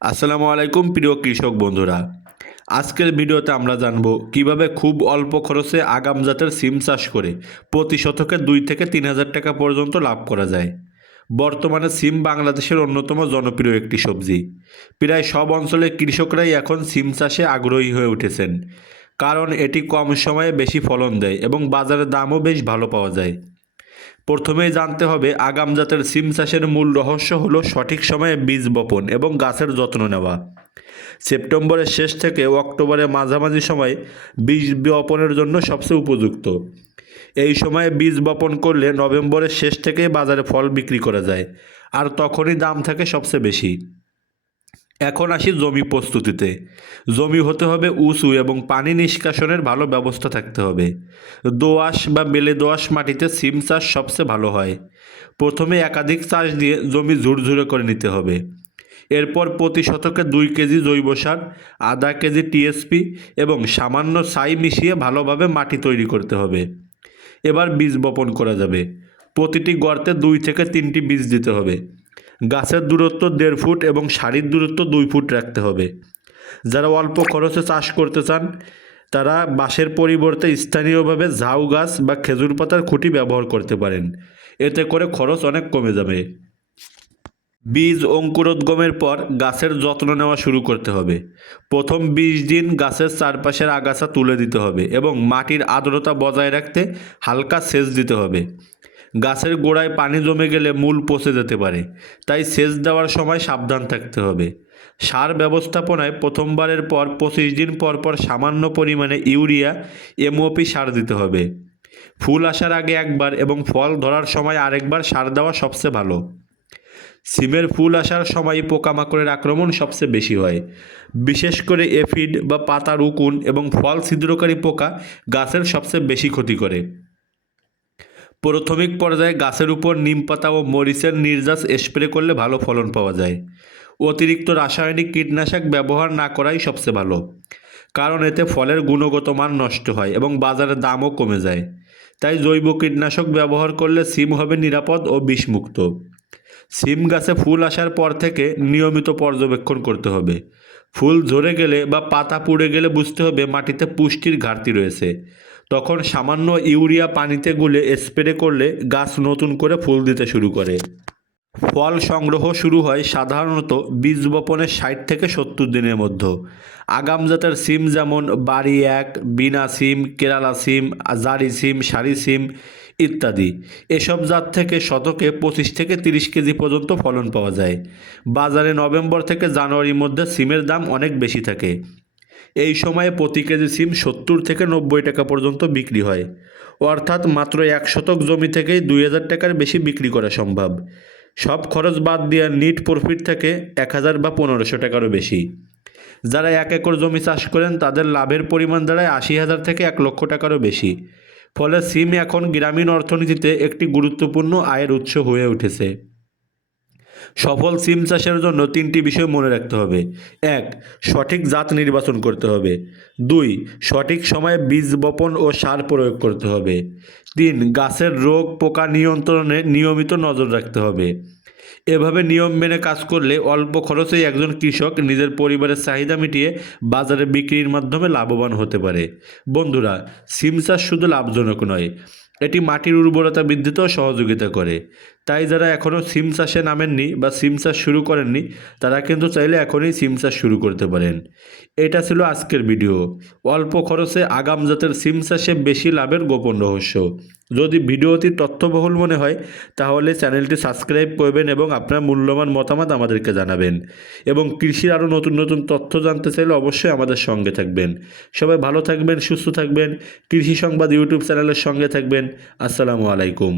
আসসালামু আলাইকুম, প্রিয় কৃষক বন্ধুরা। আজকের ভিডিওতে আমরা জানব কীভাবে খুব অল্প খরচে আগাম জাতের সিম চাষ করে প্রতি শতকে দুই থেকে তিন হাজার টাকা পর্যন্ত লাভ করা যায়। বর্তমানে সিম বাংলাদেশের অন্যতম জনপ্রিয় একটি সবজি। প্রায় সব অঞ্চলের কৃষকরাই এখন সিম চাষে আগ্রহী হয়ে উঠেছেন। কারণ এটি কম সময়ে বেশি ফলন দেয় এবং বাজারে দামও বেশ ভালো পাওয়া যায়। প্রথমেই জানতে হবে আগাম জাতের সিম চাষের মূল রহস্য হলো সঠিক সময়ে বীজ বপন এবং গাছের যত্ন নেওয়া। সেপ্টেম্বরের শেষ থেকে অক্টোবরের মাঝামাঝি সময় বীজ বপনের জন্য সবচেয়ে উপযুক্ত। এই সময়ে বীজ বপন করলে নভেম্বরের শেষ থেকে বাজারে ফল বিক্রি করা যায়, আর তখনই দাম থাকে সবচেয়ে বেশি। এখন আসি জমি প্রস্তুতিতে। জমি হতে হবে উঁচু এবং পানি নিষ্কাশনের ভালো ব্যবস্থা থাকতে হবে। দোআঁশ বা বেলে দোআঁশ মাটিতে সিম চাষ সবচেয়ে ভালো হয়। প্রথমে একাধিক চাষ দিয়ে জমি ঝুরঝুরে করে নিতে হবে। এরপর প্রতি শতকে দুই কেজি জৈব সার, আধা কেজি টিএসপি এবং সামান্য ছাই মিশিয়ে ভালোভাবে মাটি তৈরি করতে হবে। এবার বীজ বপন করা যাবে। প্রতিটি গর্তে দুই থেকে তিনটি বীজ দিতে হবে। গাছের দূরত্ব দেড় ফুট এবং সারির দূরত্ব দুই ফুট রাখতে হবে। যারা অল্প খরচে চাষ করতে চান, তারা বাঁশের পরিবর্তে স্থানীয়ভাবে ঝাউ গাছ বা খেজুর পাতার খুঁটি ব্যবহার করতে পারেন। এতে করে খরচ অনেক কমে যাবে। বীজ অঙ্কুরোদ্গমের পর গাছের যত্ন নেওয়া শুরু করতে হবে। প্রথম বিশ দিন গাছের চারপাশের আগাছা তুলে দিতে হবে এবং মাটির আর্দ্রতা বজায় রাখতে হালকা সেচ দিতে হবে। গাছের গোড়ায় পানি জমে গেলে মূল পচে যেতে পারে, তাই সেচ দেওয়ার সময় সাবধান থাকতে হবে। সার ব্যবস্থাপনায় প্রথমবারের পর পঁচিশ দিন পর পর সামান্য পরিমাণে ইউরিয়া, এমওপি সার দিতে হবে। ফুল আসার আগে একবার এবং ফল ধরার সময় আরেকবার সার দেওয়া সবচেয়ে ভালো। সিমের ফুল আসার সময় পোকামাকড়ের আক্রমণ সবচেয়ে বেশি হয়। বিশেষ করে এফিড বা পাতার উকুন এবং ফল ছিদ্রকারী পোকা গাছের সবচেয়ে বেশি ক্ষতি করে। প্রাথমিক পর্যায়ে গাছের উপর নিম পাতা ও মরিচের নির্যাস স্প্রে করলে ভালো ফলন পাওয়া যায়। অতিরিক্ত রাসায়নিক কীটনাশক ব্যবহার না করাই সবচেয়ে ভালো, কারণ এতে ফলের গুণগত মান নষ্ট হয় এবং বাজারে দামও কমে যায়। তাই জৈব কীটনাশক ব্যবহার করলে সিম হবে নিরাপদ ও বিষমুক্ত। সিম গাছে ফুল আসার পর থেকে নিয়মিত পর্যবেক্ষণ করতে হবে। ফুল ঝরে গেলে বা পাতা পুড়ে গেলে বুঝতে হবে মাটিতে পুষ্টির ঘাটতি রয়েছে। তখন সামান্য ইউরিয়া পানিতে গুলে স্প্রে করলে গাছ নতুন করে ফুল দিতে শুরু করে। ফল সংগ্রহ শুরু হয় সাধারণত বীজ বপনের ষাট থেকে সত্তর দিনের মধ্যে। আগাম জাতের সিম যেমন বাড়ি এক, বিনা সিম, কেরালা সিম, জারি সিম, সারি সিম ইত্যাদি। এসব জাত থেকে শতকে পঁচিশ থেকে তিরিশ কেজি পর্যন্ত ফলন পাওয়া যায়। বাজারে নভেম্বর থেকে জানুয়ারির মধ্যে সিমের দাম অনেক বেশি থাকে। এই সময়ে প্রতি কেজি সিম সত্তর থেকে নব্বই টাকা পর্যন্ত বিক্রি হয়। অর্থাৎ মাত্র এক শতক জমি থেকেই দুই হাজার টাকার বেশি বিক্রি করা সম্ভব। সব খরচ বাদ দিয়ে নিট প্রফিট থেকে এক হাজার বা পনেরোশো টাকারও বেশি। যারা এক একর জমি চাষ করেন, তাদের লাভের পরিমাণ দাঁড়ায় আশি হাজার থেকে এক লক্ষ টাকারও বেশি। ফলে সিম এখন গ্রামীণ অর্থনীতিতে একটি গুরুত্বপূর্ণ আয়ের উৎস হয়ে উঠেছে। সফল সিম চাষের জন্য তিনটি বিষয় মনে রাখতে হবে। এক, সঠিক জাত নির্বাচন করতে হবে। দুই, সঠিক সময়ে বীজ বপন ও সার প্রয়োগ করতে হবে। তিন, গাছের রোগ পোকা নিয়ন্ত্রণে নিয়মিত নজর রাখতে হবে। এভাবে নিয়ম মেনে কাজ করলে অল্প খরচেই একজন কৃষক নিজের পরিবারের চাহিদা মিটিয়ে বাজারে বিক্রির মাধ্যমে লাভবান হতে পারে। বন্ধুরা, সিম চাষ শুধু লাভজনক নয়, এটি মাটির উর্বরতা বৃদ্ধিতেও সহযোগিতা করে। তাই যারা এখনও সিম চাষে নামেননি বা সিম চাষ শুরু করেননি, তারা কিন্তু চাইলে এখনই সিম চাষ শুরু করতে পারেন। এটা ছিল আজকের ভিডিও। অল্প খরচে আগাম জাতের সিম চাষে বেশি লাভের গোপন রহস্য। যদি ভিডিওটি তথ্যবহুল মনে হয়, তাহলে চ্যানেলটি সাবস্ক্রাইব করবেন এবং আপনার মূল্যবান মতামত আমাদেরকে জানাবেন। এবং কৃষির আরও নতুন নতুন তথ্য জানতে চাইলে অবশ্যই আমাদের সঙ্গে থাকবেন। সবাই ভালো থাকবেন, সুস্থ থাকবেন। কৃষি সংবাদ ইউটিউব চ্যানেলের সঙ্গে থাকবেন। আসসালামু আলাইকুম।